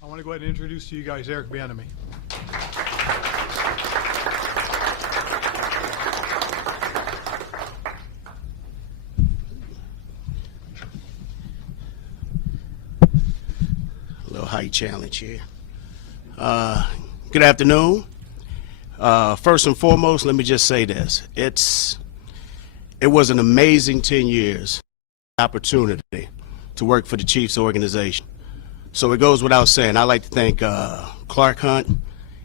I want to go ahead and introduce to you guys Eric Bieniemy. A little height challenge here. Good afternoon. First and foremost, let me just say this. It was an amazing 10 years opportunity to work for the Chiefs organization. So it goes without saying, I'd like to thank Clark Hunt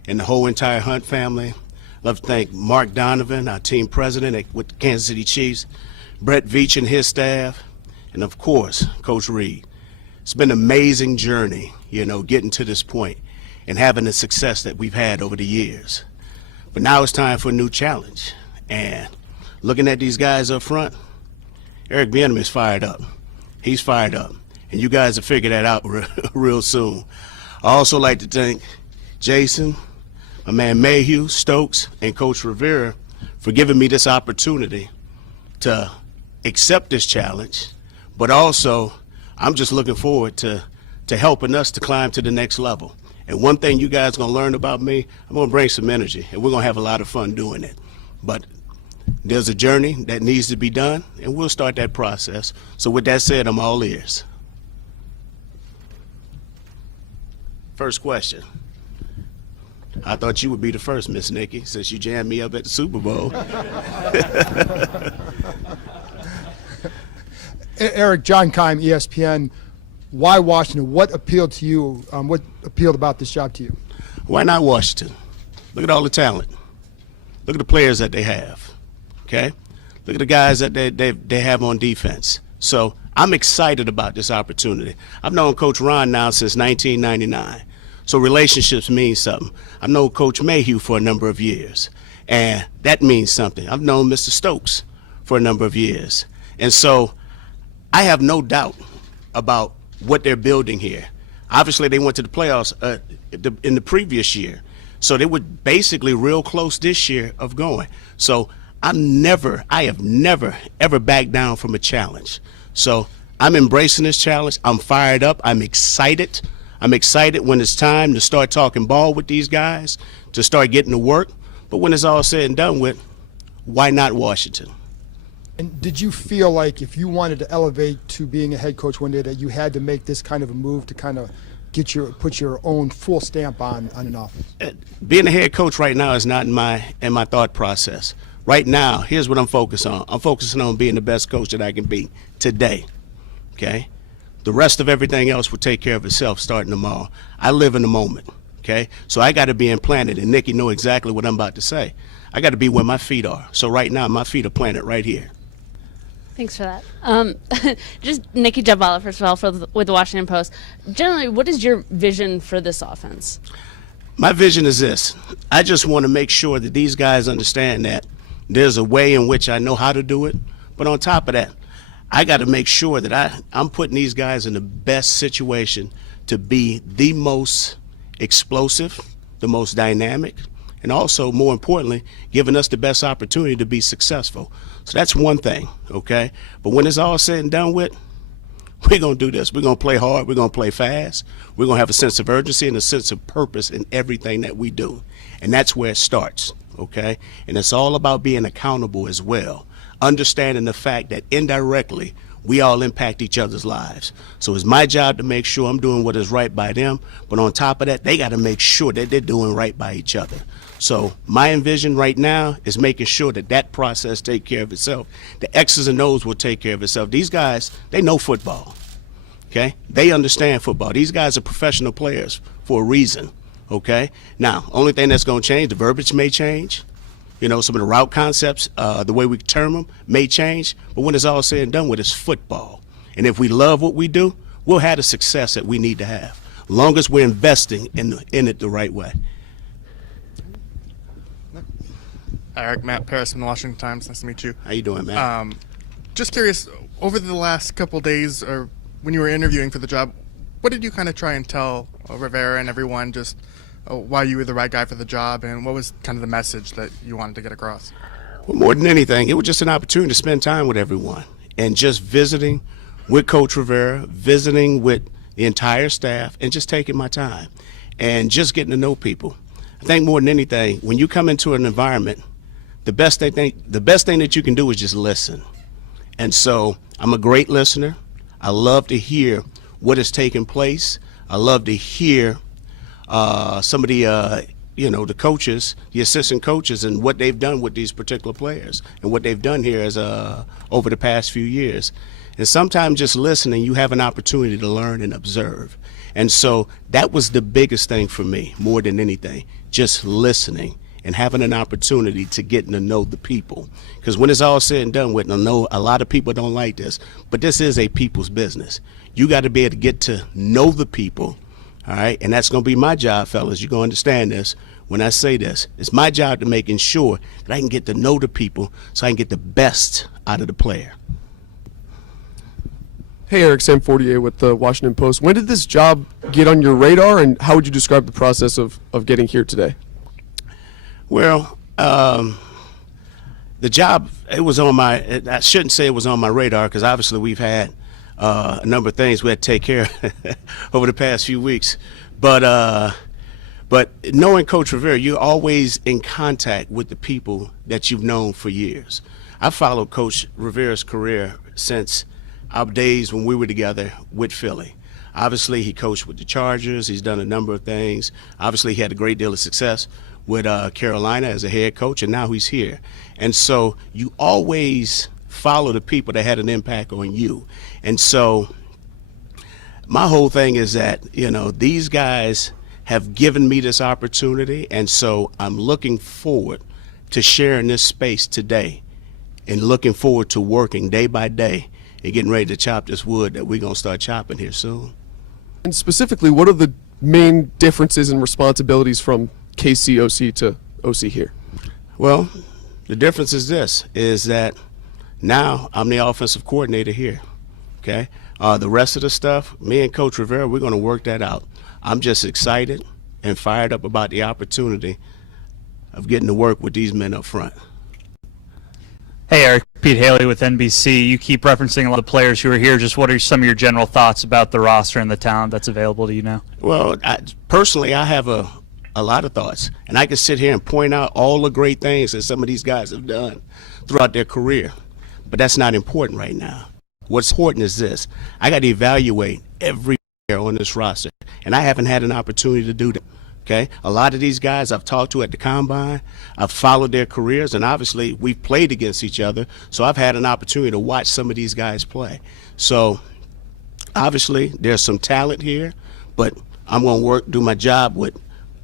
and the whole entire Hunt family. I'd love to thank Mark Donovan, our team president with the Kansas City Chiefs, Brett Veach and his staff, and of course, Coach Reed. It's been an amazing journey, getting to this point and having the success that we've had over the years. But now it's time for a new challenge. And looking at these guys up front, Eric Bieniemy is fired up. He's fired up. And you guys will figure that out real soon. I also like to thank Jason, my man Mayhew, Stokes, and Coach Rivera for giving me this opportunity to accept this challenge. But also, I'm just looking forward to helping us to climb to the next level. And one thing you guys are going to learn about me, I'm going to bring some energy, and we're going to have a lot of fun doing it. But there's a journey that needs to be done, and we'll start that process. So with that said, I'm all ears. First question. I thought you would be the first, Miss Nikki, since you jammed me up at the Super Bowl. Eric, John Keim, ESPN. Why Washington? What appealed to you? What appealed about this job to you? Why not Washington? Look at all the talent. Look at the players that they have. Okay? Look at the guys that they have on defense. So I'm excited about this opportunity. I've known Coach Ron now since 1999. So relationships mean something. I've known Coach Mayhew for a number of years, and that means something. I've known Mr. Stokes for a number of years. And so I have no doubt about what they're building here. Obviously, they went to the playoffs in the previous year. So they were basically real close this year of going. So I have never, ever backed down from a challenge. So I'm embracing this challenge. I'm fired up. I'm excited. I'm excited when it's time to start talking ball with these guys, to start getting to work. But when it's all said and done with, why not Washington? And did you feel like if you wanted to elevate to being a head coach one day that you had to make this kind of a move to kind of put your own full stamp on an offense? Being a head coach right now is not in my thought process. Right now, here's what I'm focused on. I'm focusing on being the best coach that I can be today, okay? The rest of everything else will take care of itself starting tomorrow. I live in the moment, okay? So I got to be implanted, and Nikki know exactly what I'm about to say. I got to be where my feet are. So right now, my feet are planted right here. Thanks for that. Just Nikki Jabala, first of all, with the Washington Post. Generally, what is your vision for this offense? My vision is this. I just want to make sure that these guys understand that there's a way in which I know how to do it. But on top of that, I got to make sure that I'm putting these guys in the best situation to be the most explosive, the most dynamic, and also, more importantly, giving us the best opportunity to be successful. So that's one thing, okay? But when it's all said and done with, we're going to do this. We're going to play hard. We're going to play fast. We're going to have a sense of urgency and a sense of purpose in everything that we do. And that's where it starts, okay? And it's all about being accountable as well, understanding the fact that indirectly we all impact each other's lives. So it's my job to make sure I'm doing what is right by them, but on top of that, they got to make sure that they're doing right by each other. So my envision right now is making sure that that process takes care of itself. The X's and O's will take care of itself. These guys, they know football, okay? They understand football. These guys are professional players for a reason, okay? Now, only thing that's going to change, the verbiage may change. Some of the route concepts, the way we term them, may change. But when it's all said and done with, it's football. And if we love what we do, we'll have the success that we need to have, as long as we're investing in it the right way. Eric, Matt Paris from the Washington Times. Nice to meet you. How you doing, man? Just curious, over the last couple of days, or when you were interviewing for the job, what did you kind of try and tell Rivera and everyone just why you were the right guy for the job, and what was kind of the message that you wanted to get across? Well, more than anything, it was just an opportunity to spend time with everyone and just visiting with Coach Rivera, visiting with the entire staff, and just taking my time and just getting to know people. I think more than anything, when you come into an environment, the best thing that you can do is just listen. And so I'm a great listener. I love to hear what is taking place. I love to hear some of the the coaches, the assistant coaches, and what they've done with these particular players and what they've done here as over the past few years. And sometimes just listening, you have an opportunity to learn and observe. And so that was the biggest thing for me, more than anything, just listening and having an opportunity to get to know the people. Because when it's all said and done with, I know a lot of people don't like this, but this is a people's business. You got to be able to get to know the people, all right? And that's going to be my job, fellas. You're going to understand this when I say this. It's my job to making sure that I can get to know the people so I can get the best out of the player. Hey, Eric, Sam Fortier with the Washington Post. When did this job get on your radar, and how would you describe the process of getting here today? Well, the job, it was on my, I shouldn't say it was on my radar, because obviously we've had a number of things we had to take care of over the past few weeks. But knowing Coach Rivera, you're always in contact with the people that you've known for years. I followed Coach Rivera's career since our days when we were together with Philly. Obviously, he coached with the Chargers. He's done a number of things. Obviously, he had a great deal of success with Carolina as a head coach, and now he's here. And so you always follow the people that had an impact on you. And so my whole thing is that, these guys have given me this opportunity, and so I'm looking forward to sharing this space today and looking forward to working day by day and getting ready to chop this wood that we're going to start chopping here soon. And specifically, what are the main differences and responsibilities from KC OC to OC here? Well, the difference is this, is that now I'm the offensive coordinator here, okay? The rest of the stuff, me and Coach Rivera, we're going to work that out. I'm just excited and fired up about the opportunity of getting to work with these men up front. Hey, Eric. Pete Haley with NBC. You keep referencing a lot of players who are here. Just what are some of your general thoughts about the roster and the talent that's available to you now? Well, personally, I have a lot of thoughts. And I can sit here and point out all the great things that some of these guys have done throughout their career. But that's not important right now. What's important is this. I got to evaluate every player on this roster. And I haven't had an opportunity to do that. Okay, a lot of these guys I've talked to at the Combine, I've followed their careers, and obviously we've played against each other, so I've had an opportunity to watch some of these guys play. So obviously there's some talent here, but I'm going to do my job with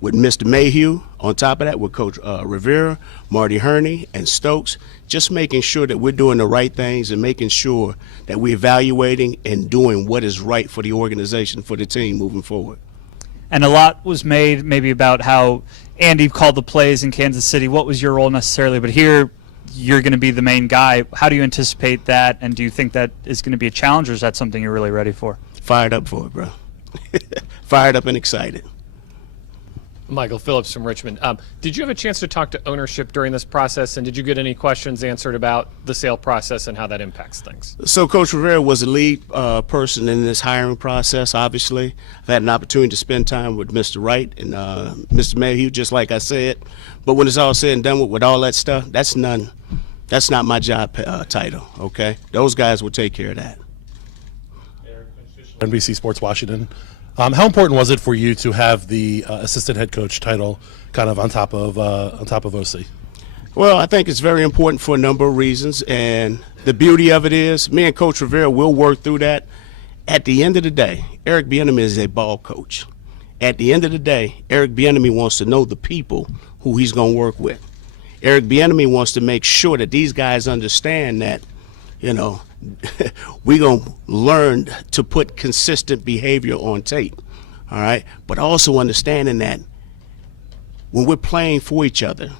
Mr. Mayhew. On top of that, with Coach Rivera, Marty Herney, and Stokes, just making sure that we're doing the right things and making sure that we're evaluating and doing what is right for the organization, for the team moving forward. And a lot was made maybe about how Andy called the plays in Kansas City. What was your role necessarily? But here, you're going to be the main guy. How do you anticipate that? And do you think that is going to be a challenge, or is that something you're really ready for? Fired up for it, bro. Fired up and excited. Michael Phillips from Richmond. Did you have a chance to talk to ownership during this process, and did you get any questions answered about the sale process and how that impacts things? So Coach Rivera was the lead person in this hiring process, obviously. I've had an opportunity to spend time with Mr. Wright and Mr. Mayhew, just like I said. But when it's all said and done with all that stuff, that's not my job title, okay? Those guys will take care of that. NBC Sports Washington. How important was it for you to have the assistant head coach title kind of on top of OC? Well, I think it's very important for a number of reasons, and the beauty of it is me and Coach Rivera will work through that. At the end of the day, Eric Bieniemy is a ball coach. At the end of the day, Eric Bieniemy wants to know the people who he's going to work with. Eric Bieniemy wants to make sure that these guys understand that, we're going to learn to put consistent behavior on tape, all right? But also understanding that when we're playing for each other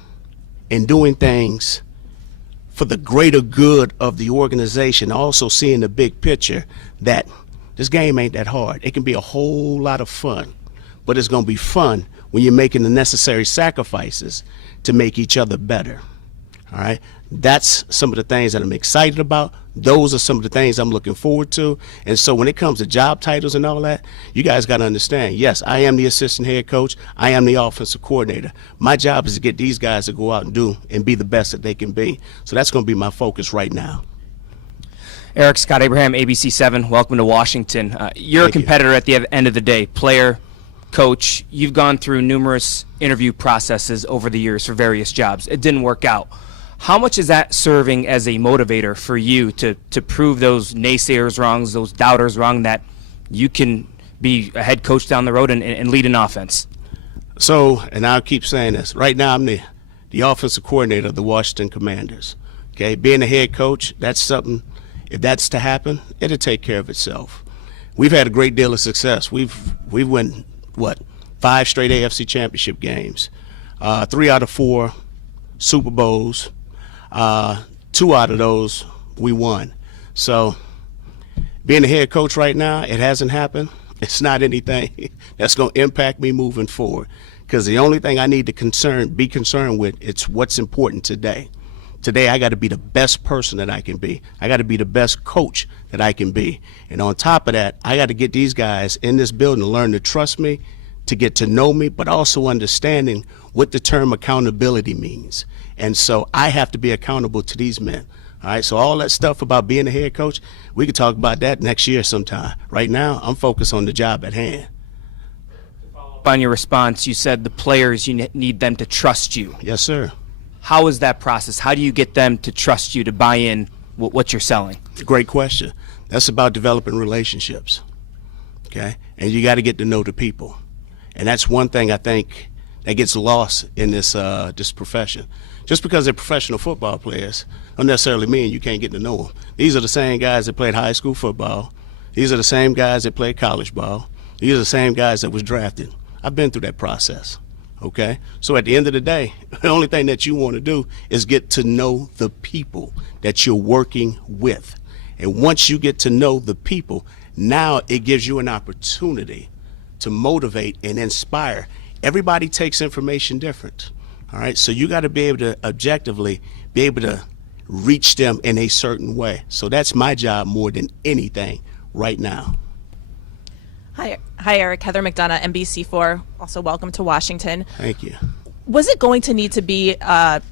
and doing things for the greater good of the organization, also seeing the big picture, that this game ain't that hard. It can be a whole lot of fun, but it's going to be fun when you're making the necessary sacrifices to make each other better. All right. That's some of the things that I'm excited about. Those are some of the things I'm looking forward to. And so when it comes to job titles and all that, you guys got to understand, yes, I am the assistant head coach. I am the offensive coordinator. My job is to get these guys to go out and do and be the best that they can be. So that's going to be my focus right now. Eric, Scott Abraham, ABC7, welcome to Washington. You're a competitor at the end of the day, player, coach. You've gone through numerous interview processes over the years for various jobs. It didn't work out. How much is that serving as a motivator for you to prove those naysayers wrong, those doubters wrong, that you can be a head coach down the road and lead an offense? So, and I'll keep saying this, right now I'm the offensive coordinator of the Washington Commanders. Okay, being a head coach, that's something, if that's to happen, it'll take care of itself. We've had a great deal of success. We've won, 5 straight AFC championship games, 3 out of 4 Super Bowls. 2 out of those we won. So being a head coach right now, it hasn't happened. It's not anything that's going to impact me moving forward, because the only thing I need to be concerned with, it's what's important today. Today I got to be the best person that I can be. I got to be the best coach that I can be. And on top of that, I got to get these guys in this building to learn to trust me, to get to know me, but also understanding what the term accountability means. And so I have to be accountable to these men. All right, so all that stuff about being a head coach, we could talk about that next year sometime. Right now, I'm focused on the job at hand. On your response, you said the players, you need them to trust you. Yes, sir. How is that process? How do you get them to trust you, to buy in what you're selling? Great question. That's about developing relationships, okay? And you got to get to know the people. And that's one thing I think that gets lost in this profession. Just because they're professional football players don't necessarily mean you can't get to know them. These are the same guys that played high school football. These are the same guys that played college ball. These are the same guys that was drafted. I've been through that process, okay? So at the end of the day, the only thing that you want to do is get to know the people that you're working with. And once you get to know the people, now it gives you an opportunity to motivate and inspire. Everybody takes information different. All right, so you got to be able to objectively be able to reach them in a certain way. So that's my job more than anything right now. Hi, Eric. Heather McDonough, NBC4. Also, welcome to Washington. Thank you. Was it going to need to be, what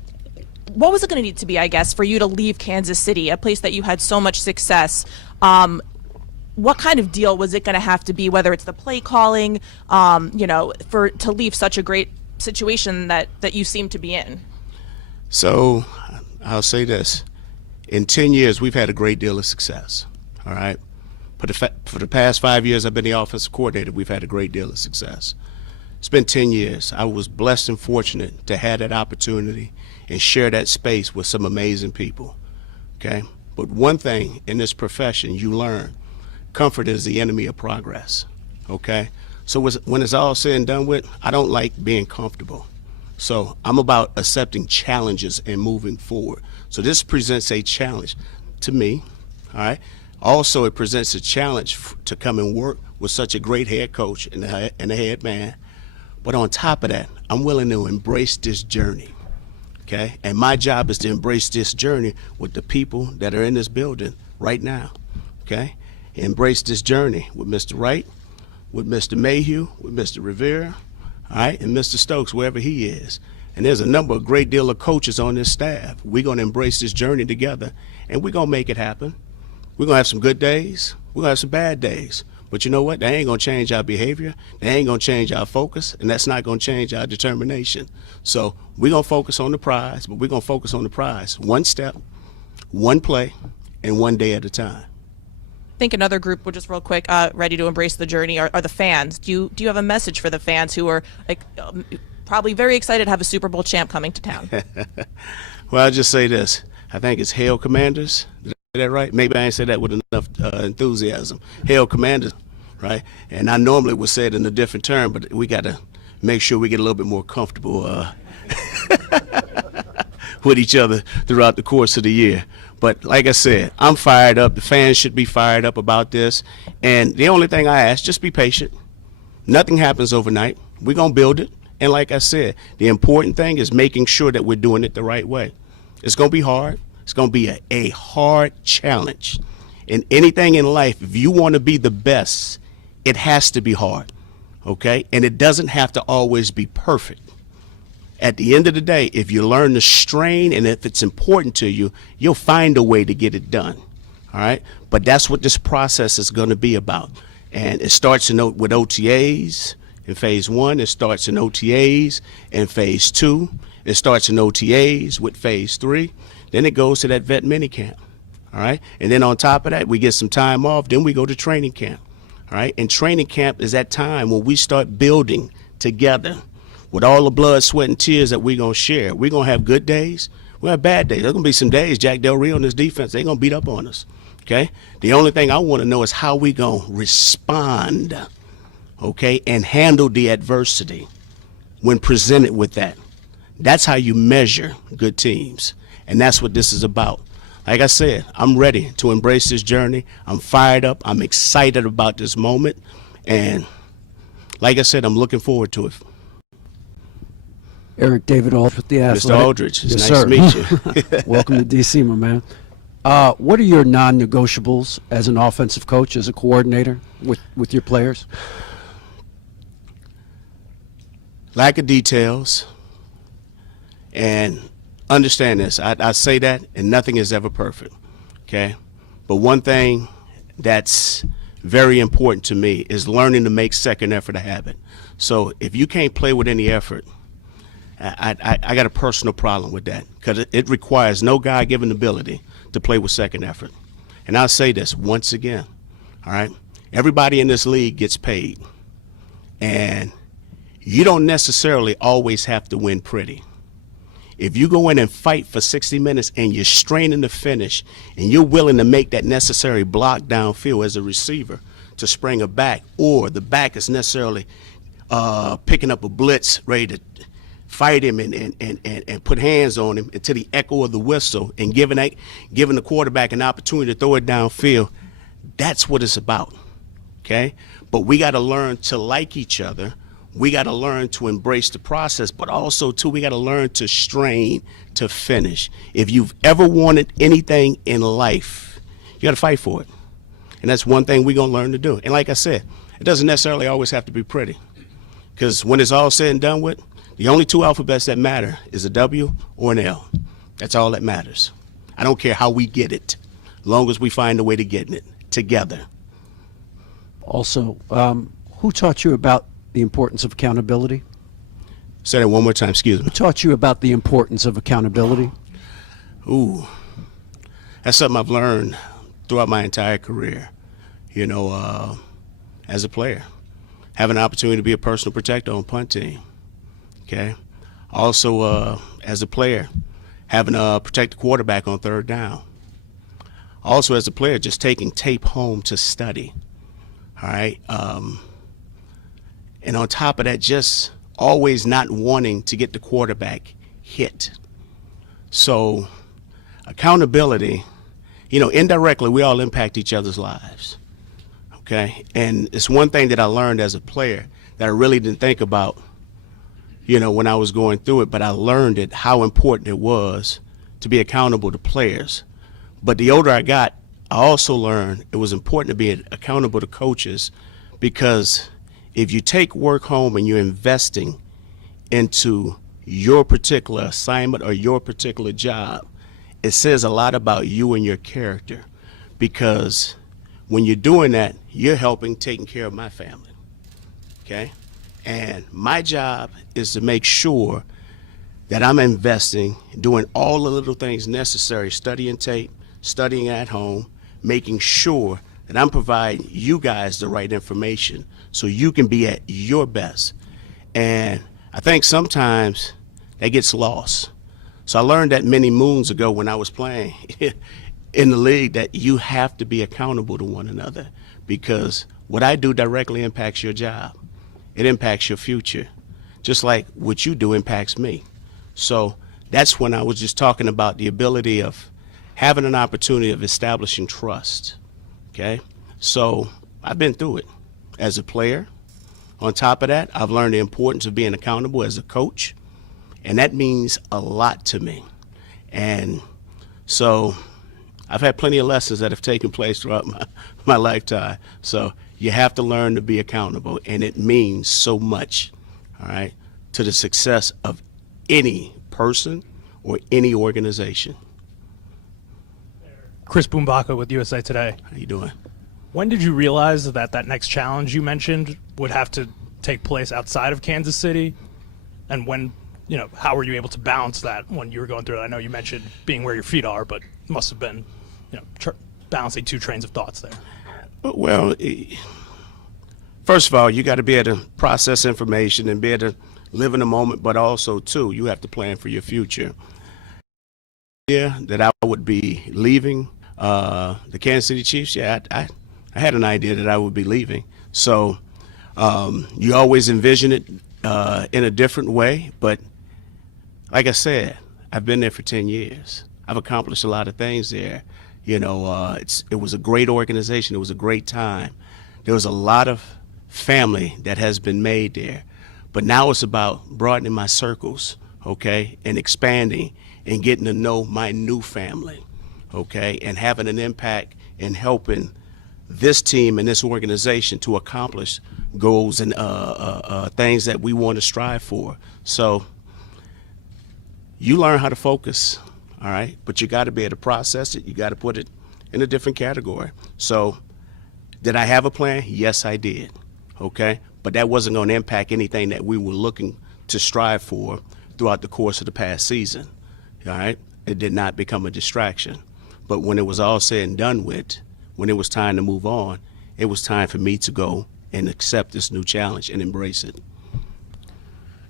was it going to need to be, I guess, for you to leave Kansas City, a place that you had so much success? What kind of deal was it going to have to be, whether it's the play calling, to leave such a great situation that you seem to be in? So I'll say this. In 10 years, we've had a great deal of success, all right? For the past 5 years, I've been the offensive coordinator. We've had a great deal of success. It's been 10 years. I was blessed and fortunate to have that opportunity and share that space with some amazing people, okay? But one thing in this profession you learn, comfort is the enemy of progress, okay? So when it's all said and done with, I don't like being comfortable. So I'm about accepting challenges and moving forward. So this presents a challenge to me, all right? Also, it presents a challenge to come and work with such a great head coach and a head man. But on top of that, I'm willing to embrace this journey, okay? And my job is to embrace this journey with the people that are in this building right now, okay? Embrace this journey with Mr. Wright, with Mr. Mayhew, with Mr. Rivera, all right, and Mr. Stokes, wherever he is. And there's a great deal of coaches on this staff. We're going to embrace this journey together, and we're going to make it happen. We're going to have some good days. We're going to have some bad days. But you know what? That ain't going to change our behavior. That ain't going to change our focus, and that's not going to change our determination. So we're going to focus on the prize, but we're going to focus on the prize one step, one play, and one day at a time. I think another group, which is real quick, ready to embrace the journey, are the fans. Do you have a message for the fans who are probably very excited to have a Super Bowl champ coming to town? Well, I'll just say this. I think it's Hail Commanders. Did I say that right? Maybe I ain't said that with enough enthusiasm. Hail Commanders, right? And I normally would say it in a different term, but we got to make sure we get a little bit more comfortable with each other throughout the course of the year. But like I said, I'm fired up. The fans should be fired up about this. And the only thing I ask, just be patient. Nothing happens overnight. We're going to build it. And like I said, the important thing is making sure that we're doing it the right way. It's going to be hard. It's going to be a hard challenge. In anything in life, if you want to be the best, it has to be hard, okay? And it doesn't have to always be perfect. At the end of the day, if you learn to strain and if it's important to you, you'll find a way to get it done, all right? But that's what this process is going to be about. And it starts with OTAs in phase 1. It starts in OTAs in phase 2. It starts in OTAs with phase 3. Then it goes to that vet minicamp, all right? And then on top of that, we get some time off. Then we go to training camp, all right? And training camp is that time when we start building together with all the blood, sweat, and tears that we're going to share. We're going to have good days. We'll have bad days. There's going to be some days, Jack Del Rio and his defense, they're going to beat up on us, okay? The only thing I want to know is how we going to respond, okay, and handle the adversity when presented with that. That's how you measure good teams, and that's what this is about. Like I said, I'm ready to embrace this journey. I'm fired up. I'm excited about this moment, and like I said, I'm looking forward to it. Eric David Aldridge with the Athletic. Mr. Aldridge, it's Yes, nice sir. to meet you. Welcome to DC, my man. What are your non-negotiables as an offensive coach, as a coordinator with your players? Lack of details, and understand this. I say that, and nothing is ever perfect, okay? But one thing that's very important to me is learning to make second effort a habit. So if you can't play with any effort, I got a personal problem with that, because it requires no God-given ability to play with second effort. And I'll say this once again, all right? Everybody in this league gets paid, and you don't necessarily always have to win pretty. If you go in and fight for 60 minutes and you're straining to finish and you're willing to make that necessary block downfield as a receiver to spring a back, or the back is necessarily picking up a blitz ready to fight him and put hands on him until the echo of the whistle and giving the quarterback an opportunity to throw it downfield, that's what it's about, okay? But we got to learn to like each other. We got to learn to embrace the process, but also, too, we got to learn to strain to finish. If you've ever wanted anything in life, you got to fight for it. And that's one thing we're going to learn to do. And like I said, it doesn't necessarily always have to be pretty, because when it's all said and done with, the only two alphabets that matter is a W or an L. That's all that matters. I don't care how we get it, as long as we find a way to get it together. Also, who taught you about the importance of accountability? Say that one more time, excuse me. Who taught you about the importance of accountability? Ooh, that's something I've learned throughout my entire career, you know, as a player. Having an opportunity to be a personal protector on punt team, okay? Also, as a player, having to protect the quarterback on third down. Also, as a player, just taking tape home to study, all right? And on top of that, just always not wanting to get the quarterback hit. So accountability, you know, indirectly, we all impact each other's lives, okay? And it's one thing that I learned as a player that I really didn't think about, you know, when I was going through it, but I learned it, how important it was to be accountable to players. But the older I got, I also learned it was important to be accountable to coaches, because if you take work home and you're investing into your particular assignment or your particular job, it says a lot about you and your character, because when you're doing that, you're helping taking care of my family, okay? And my job is to make sure that I'm investing, doing all the little things necessary, studying tape, studying at home, making sure that I'm providing you guys the right information so you can be at your best. And I think sometimes that gets lost. So I learned that many moons ago when I was playing in the league, that you have to be accountable to one another, because what I do directly impacts your job. It impacts your future, just like what you do impacts me. So that's when I was just talking about the ability of having an opportunity of establishing trust, okay? So I've been through it as a player. On top of that, I've learned the importance of being accountable as a coach, and that means a lot to me. And so I've had plenty of lessons that have taken place throughout my lifetime. So you have to learn to be accountable, and it means so much, all right, to the success of any person or any organization. Chris Boombaka with USA Today. How you doing? When did you realize that that next challenge you mentioned would have to take place outside of Kansas City? And when, how were you able to balance that when you were going through it? I know you mentioned being where your feet are, but it must have been, balancing two trains of thoughts there. Well, first of all, you got to be able to process information and be able to live in the moment, but also, too, you have to plan for your future. Yeah, that I would be leaving the Kansas City Chiefs, I had an idea that I would be leaving. So you always envision it in a different way, but like I said, I've been there for 10 years. I've accomplished a lot of things there. It was a great organization. It was a great time. There was a lot of family that has been made there. But now it's about broadening my circles, okay, and expanding and getting to know my new family, okay, and having an impact in helping this team and this organization to accomplish goals and things that we want to strive for. So you learn how to focus, all right, but you got to be able to process it. You got to put it in a different category. So did I have a plan? Yes, I did, okay, but that wasn't going to impact anything that we were looking to strive for throughout the course of the past season, all right? It did not become a distraction. But when it was all said and done with, when it was time to move on, it was time for me to go and accept this new challenge and embrace it.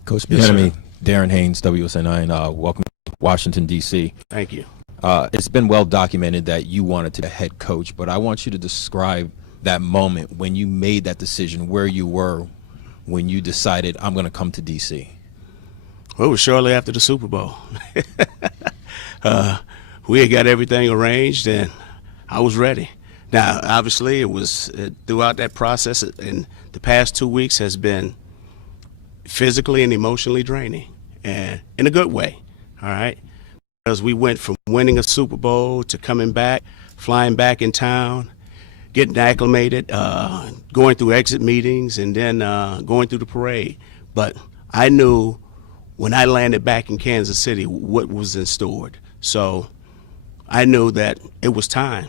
Coach Yes, Bieniemy, sir. Darren Haynes, WSN9, welcome to Washington, D.C. Thank you. It's been well documented that you wanted to be a head coach, but I want you to describe that moment when you made that decision, where you were when you decided, I'm going to come to D.C. Well, it was shortly after the Super Bowl. We had got everything arranged, and I was ready. Now, obviously, it was throughout that process, and the past 2 weeks has been physically and emotionally draining, and in a good way, all right? Because we went from winning a Super Bowl to coming back, flying back in town, getting acclimated, going through exit meetings, and then going through the parade. But I knew when I landed back in Kansas City what was in store. So I knew that it was time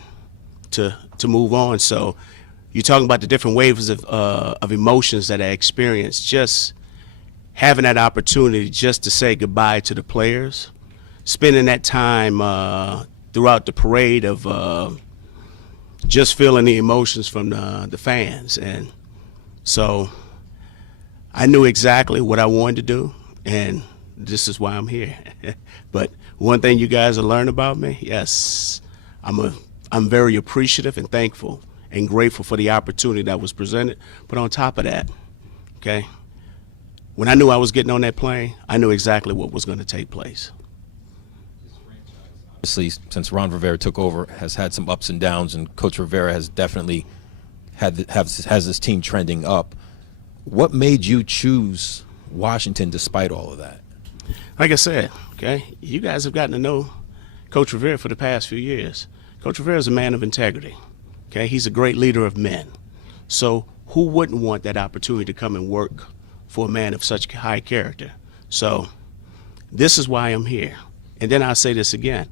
to move on. So you're talking about the different waves of emotions that I experienced, just having that opportunity just to say goodbye to the players, spending that time throughout the parade of just feeling the emotions from the fans. And so I knew exactly what I wanted to do, and this is why I'm here. But one thing you guys have learned about me, yes, I'm very appreciative and thankful and grateful for the opportunity that was presented. But on top of that, okay, when I knew I was getting on that plane, I knew exactly what was going to take place. Obviously, since Ron Rivera took over, has had some ups and downs, and Coach Rivera has definitely has this team trending up. What made you choose Washington despite all of that? Like I said, okay, you guys have gotten to know Coach Rivera for the past few years. Coach Rivera is a man of integrity, okay? He's a great leader of men. So who wouldn't want that opportunity to come and work for a man of such high character? So this is why I'm here. And then I'll say this again.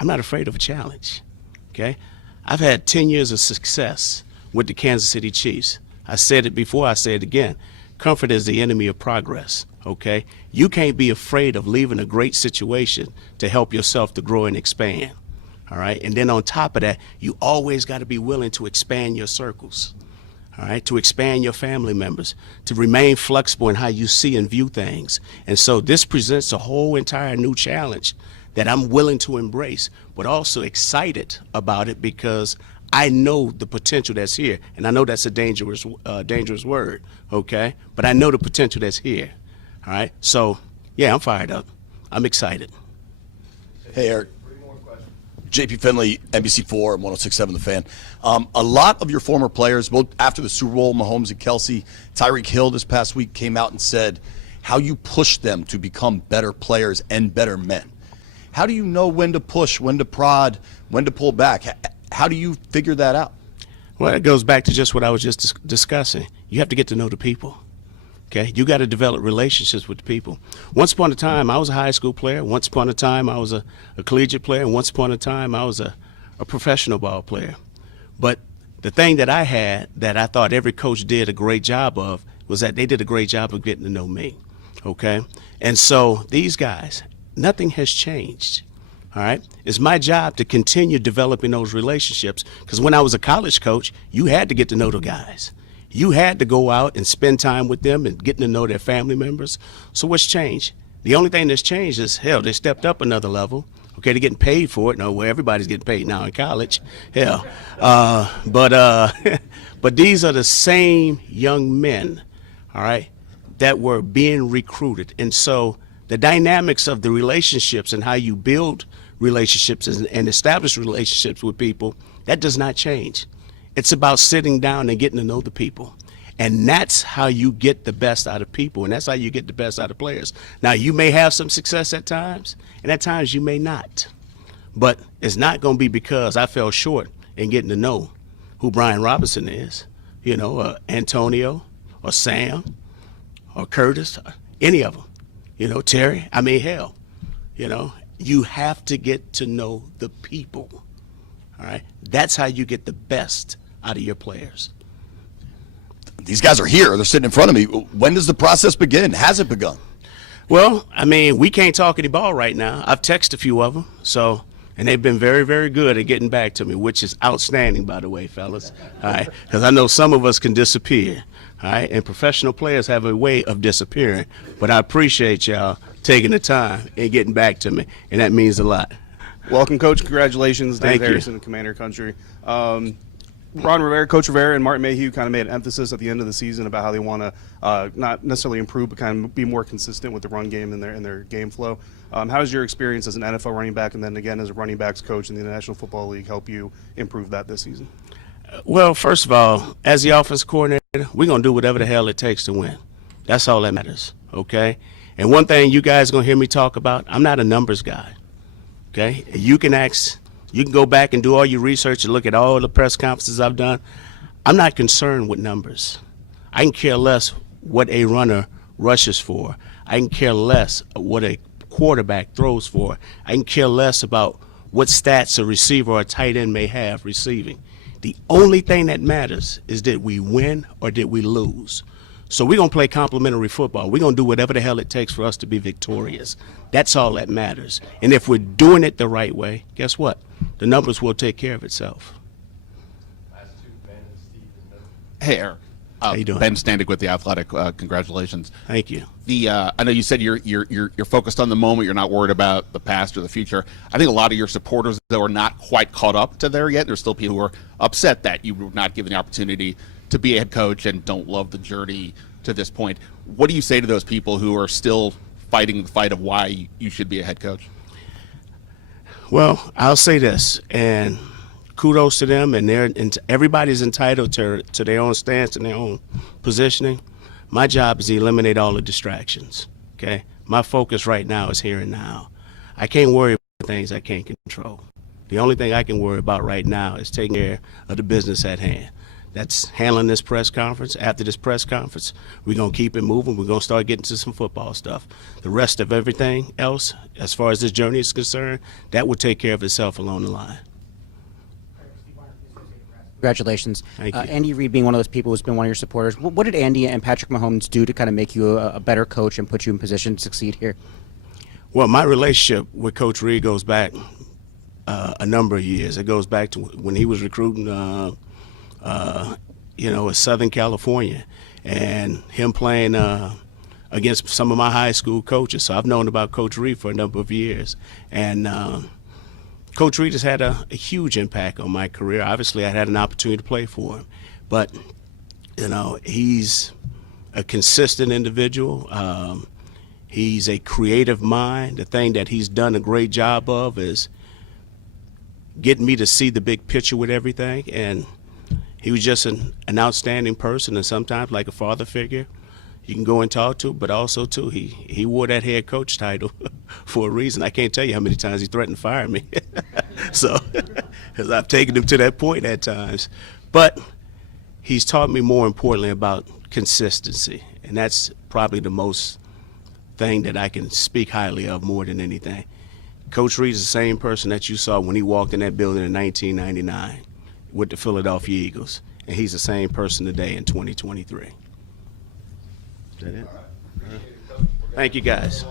I'm not afraid of a challenge, okay? I've had 10 years of success with the Kansas City Chiefs. I said it before, I say it again. Comfort is the enemy of progress, okay? You can't be afraid of leaving a great situation to help yourself to grow and expand, all right? And then on top of that, you always got to be willing to expand your circles, all right? To expand your family members, to remain flexible in how you see and view things. And so this presents a whole entire new challenge that I'm willing to embrace, but also excited about it because I know the potential that's here. And I know that's a dangerous word, okay? But I know the potential that's here, all right? So, yeah, I'm fired up. I'm excited. Hey, Eric. JP Finley, NBC4, 106.7 The Fan. A lot of your former players, both after the Super Bowl, Mahomes and Kelsey, Tyreek Hill this past week came out and said how you pushed them to become better players and better men. How do you know when to push, when to prod, when to pull back? How do you figure that out? Well, it goes back to just what I was just discussing. You have to get to know the people. Okay, you got to develop relationships with the people. Once upon a time, I was a high school player. Once upon a time, I was a collegiate player. And once upon a time, I was a professional ball player. But the thing that I had that I thought every coach did a great job of was that they did a great job of getting to know me. Okay, and so these guys, nothing has changed. All right, it's my job to continue developing those relationships, because when I was a college coach, you had to get to know the guys. You had to go out and spend time with them and getting to know their family members. So what's changed? The only thing that's changed is, hell, they stepped up another level. Okay, they're getting paid for it. No, well, everybody's getting paid now in college. Hell, but these are the same young men, all right, that were being recruited. And so the dynamics of the relationships and how you build relationships and establish relationships with people, that does not change. It's about sitting down and getting to know the people. And that's how you get the best out of people, and that's how you get the best out of players. Now, you may have some success at times, and at times you may not. But it's not going to be because I fell short in getting to know who Brian Robinson is, you know, Antonio or Sam or Curtis, or any of them, you know, Terry. I mean, hell, you know, you have to get to know the people, all right? That's how you get the best out of your players. These guys are here. They're sitting in front of me. When does the process begin? Has it begun? Well, I mean, we can't talk any ball right now. I've texted a few of them, so, and they've been very, very good at getting back to me, which is outstanding, by the way, fellas. All right, because I know some of us can disappear. All right, and professional players have a way of disappearing. But I appreciate y'all taking the time and getting back to me, and that means a lot. Welcome, Coach. Congratulations, Dave Thank you. Harrison, Commander Country. Ron Rivera, Coach Rivera, and Martin Mayhew kind of made an emphasis at the end of the season about how they want to not necessarily improve, but kind of be more consistent with the run game and their game flow. How has your experience as an NFL running back and then again as a running backs coach in the National Football League help you improve that this season? Well, first of all, as the offensive coordinator, we're going to do whatever the hell it takes to win. That's all that matters, okay? And one thing you guys are going to hear me talk about, I'm not a numbers guy, okay? You can go back and do all your research and look at all the press conferences I've done. I'm not concerned with numbers. I can care less what a runner rushes for. I can care less what a quarterback throws for. I can care less about what stats a receiver or a tight end may have receiving. The only thing that matters is did we win or did we lose? So we're going to play complementary football. We're going to do whatever the hell it takes for us to be victorious. That's all that matters. And if we're doing it the right way, guess what? The numbers will take care of itself. Hey, Eric. How you doing? Ben Standig with The Athletic. Congratulations. Thank you. I know you said you're focused on the moment. You're not worried about the past or the future. I think a lot of your supporters, though, are not quite caught up to there yet. There's still people who are upset that you were not given the opportunity to be a head coach and don't love the journey to this point. What do you say to those people who are still fighting the fight of why you should be a head coach? Well, I'll say this, and kudos to them, and everybody's entitled to their own stance and their own positioning. My job is to eliminate all the distractions, okay? My focus right now is here and now. I can't worry about things I can't control. The only thing I can worry about right now is taking care of the business at hand. That's handling this press conference. After this press conference, we're going to keep it moving. We're going to start getting to some football stuff. The rest of everything else, as far as this journey is concerned, that will take care of itself along the line. Congratulations. Thank you. Andy Reid being one of those people who's been one of your supporters, what did Andy and Patrick Mahomes do to kind of make you a better coach and put you in position to succeed here? Well, my relationship with Coach Reid goes back a number of years. It goes back to when he was recruiting in Southern California, and him playing against some of my high school coaches. So I've known about Coach Reid for a number of years. And Coach Reid has had a huge impact on my career. Obviously, I had an opportunity to play for him. But, he's a consistent individual. He's a creative mind. The thing that he's done a great job of is getting me to see the big picture with everything. And he was just an outstanding person, and sometimes like a father figure. you can go and talk to, but also too, he wore that head coach title for a reason. I can't tell you how many times he threatened to fire me. So, because I've taken him to that point at times. But he's taught me more importantly about consistency, and that's probably the most thing that I can speak highly of more than anything. Coach Reid's the same person that you saw when he walked in that building in 1999 with the Philadelphia Eagles, and he's the same person today in 2023. Is that it? Thank you, guys.